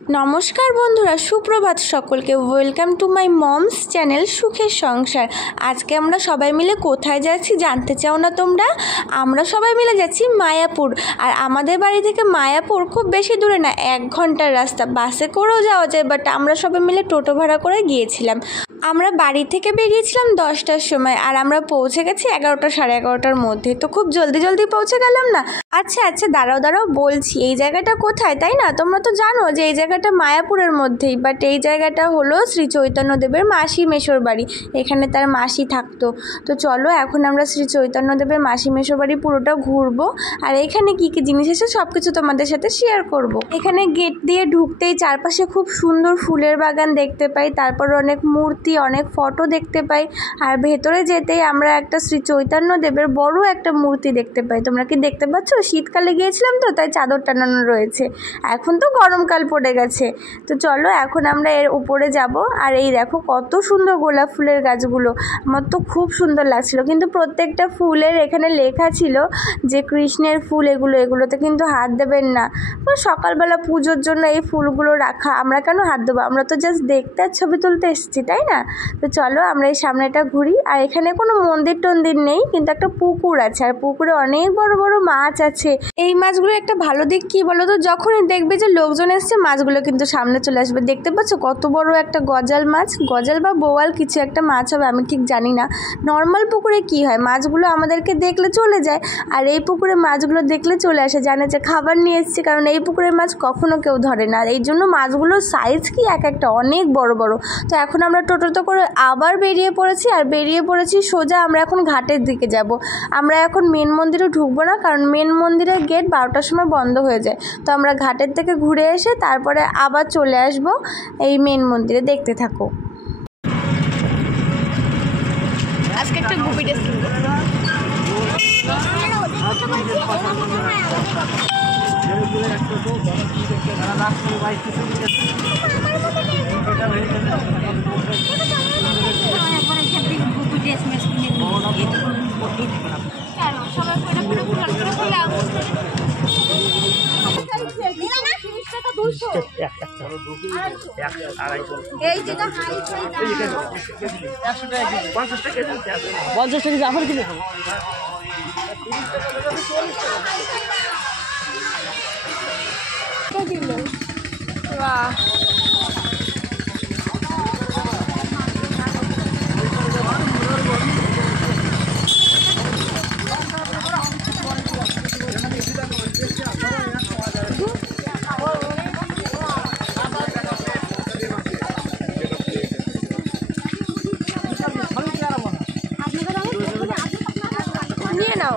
নমস্কার বন্ধুরা, সুপ্রভাত সকলকে। Welcome to my moms channel সুখের সংসার। আজকে আমরা সবাই মিলে কোথায় যাচ্ছি জানতে চাও না তোমরা? আমরা সবাই মিলে যাচ্ছি মায়াপুর। আর আমাদের বাড়ি থেকে মায়াপুর খুব বেশি দূরে না, 1 ঘন্টার রাস্তা। বাসে করেও যাওয়া যায়, বাট আমরা সবাই মিলে টোটো ভাড়া করে গিয়েছিলাম। আমরা বাড়ি থেকে বেরিয়েছিলাম 10টার সময়, আর আমরা পৌঁছে গেছি 11টা সাড়ে 11টার মধ্যে। তো খুব জলদি জলদি পৌঁছে গেলাম না? আচ্ছা দাঁড়াও বলছি, এই জায়গাটা কোথায়, তাই না? তোমরা তো জানো যে এই জায়গাটা মায়াপুরের মধ্যেই, বাট এই জায়গাটা হলো শ্রী চৈতন্যদেবের মাসি মেশোর বাড়ি। এখানে তার মাসি থাকতো। তো চলো এখন আমরা শ্রী চৈতন্যদেবের মাসি মেশোর বাড়ি পুরোটা ঘুরবো, আর এখানে কি কি জিনিস আছে সব কিছু তোমাদের সাথে শেয়ার করব। এখানে গেট দিয়ে ঢুকতেই চারপাশে খুব সুন্দর ফুলের বাগান দেখতে পাই, তারপর অনেক মূর্তি, অনেক ফটো দেখতে পাই। আর ভেতরে যেতেই আমরা একটা শ্রী চৈতন্যদেবের বড় একটা মূর্তি দেখতে পাই। তোমরা কি দেখতে পাচ্ছ? শীতকালে গিয়েছিলাম তো, তাই চাদর টানানো রয়েছে। এখন তো গরমকাল পড়ে গেছে। তো চলো এখন আমরা এর উপরে যাব। আর এই দেখো কত সুন্দর গোলাপ ফুলের গাছগুলো, আমার তো খুব সুন্দর লাগছিল। কিন্তু প্রত্যেকটা ফুলের এখানে লেখা ছিল যে কৃষ্ণের ফুল, এগুলোতে কিন্তু হাত দেবেন না। সকালবেলা পুজোর জন্য এই ফুলগুলো রাখা, আমরা কেন হাত দেবো? আমরা তো জাস্ট দেখতে আর ছবি তুলতে এসেছি, তাই না? তো চলো আমরা এই সামনেটা ঘুরি। আর এখানে কোনো মন্দির টন্দির নেই, কিন্তু একটা পুকুর আছে, আর পুকুরে অনেক বড় বড় মাছ আছে। এই মাছগুলোর একটা ভালো দিক কি বলো তো, যখনই দেখবে যে লোকজন এসছে, মাছগুলো কিন্তু সামনে চলে আসবে। দেখতে পাচ্ছ কত বড় একটা গজাল মাছ, গজাল বা বোয়াল কিছু একটা মাছ হবে, আমি ঠিক জানি না। নর্মাল পুকুরে কি হয়, মাছগুলো আমাদেরকে দেখলে চলে যায়, আর এই পুকুরে মাছগুলো দেখলে চলে আসে, জানে যে খাবার নিয়ে এসছে। কারণ এই পুকুরের মাছ কখনো কেউ ধরে না, আর এই জন্য মাছগুলোর সাইজ কি একটা অনেক বড় বড়। তো এখন আমরা টোটোতে করে আবার বেরিয়ে পড়েছি সোজা আমরা এখন ঘাটের দিকে যাব। আমরা এখন মেন মন্দিরে ঢুকবো না, কারণ মেন মন্দিরের গেট 12টার সময় বন্ধ হয়ে যায়। তো আমরা ঘাটের থেকে ঘুরে এসে তারপরে আবার চলে আসব এই মেন মন্দিরে। দেখতে থাকো। আজকে একটা গুপি টেস্ট নিয়ে নাও।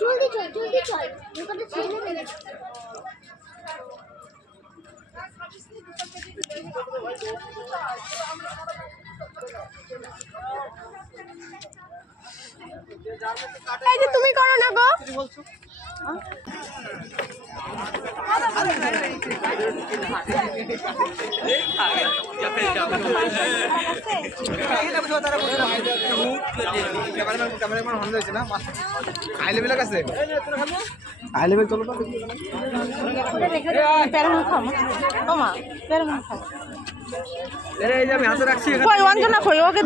জলদি চল এই যে তুমি করো না গো। অঞ্জনা কই ওকে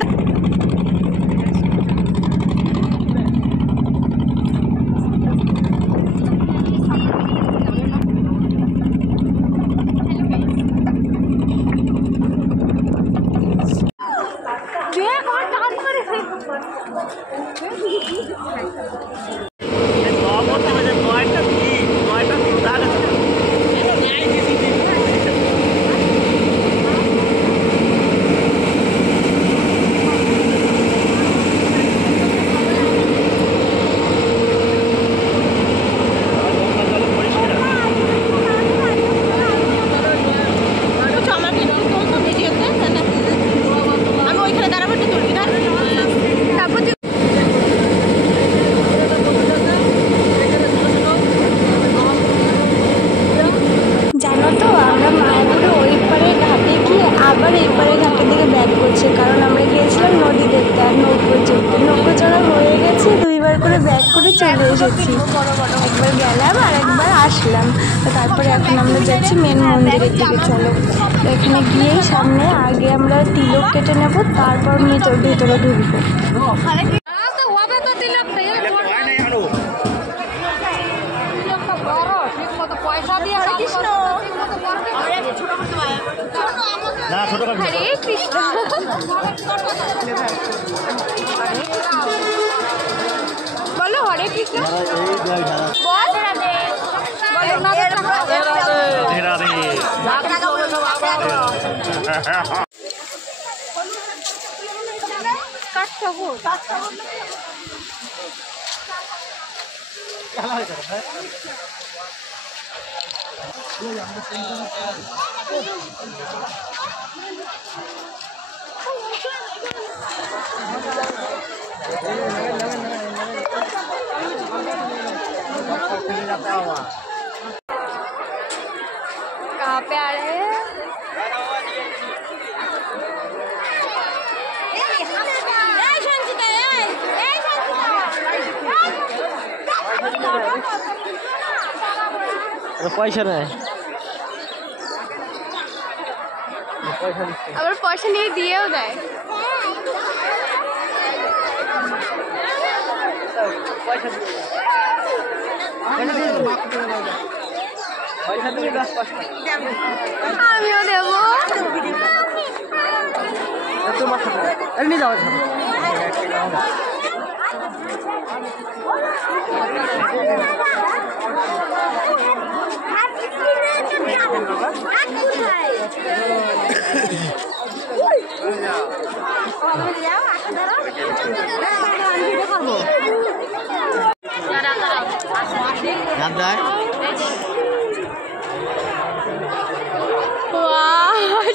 সুন্দর করে ব্যাক করে চলে এসেছি। একবার গেলাম আর একবার আসলাম। তো তারপরে এখন আমরা যাচ্ছি মেন মন্দিরের দিকে। চলো এখানে গিয়েই সামনে আগে আমরা তিলক কেটে নেব, তারপর ভেতরে ঢুকবো। হরে কৃষ্ণ। বলো হরে কৃষ্ণ। कहाँ पे आ रहे हैं? पैसा नहीं আবার পয়সা নিয়ে দিয়েও দেয়। আমিও দেবো। नहीं जाओ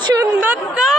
সুন্দর তো।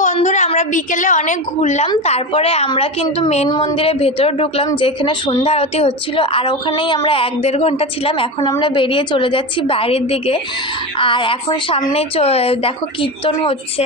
বন্ধুরা আমরা বিকেলে অনেক ঘুরলাম, তারপরে আমরা কিন্তু মেন মন্দিরের ভেতরে ঢুকলাম যেখানে সন্ধ্যা আরতি হচ্ছিল, আর ওখানেই আমরা 1-1.5 ঘন্টা ছিলাম। এখন আমরা বেরিয়ে চলে যাচ্ছি বাইরের দিকে, আর এখন সামনে দেখো কীর্তন হচ্ছে।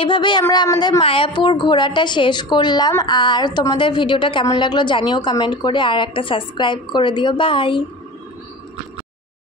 এইভাবেই আমরা আমাদের মায়াপুর ঘোরাটা শেষ করলাম। আর তোমাদের ভিডিওটা কেমন লাগলো জানিও কমেন্ট করে, আর একটা সাবস্ক্রাইব করে দিও। বাই।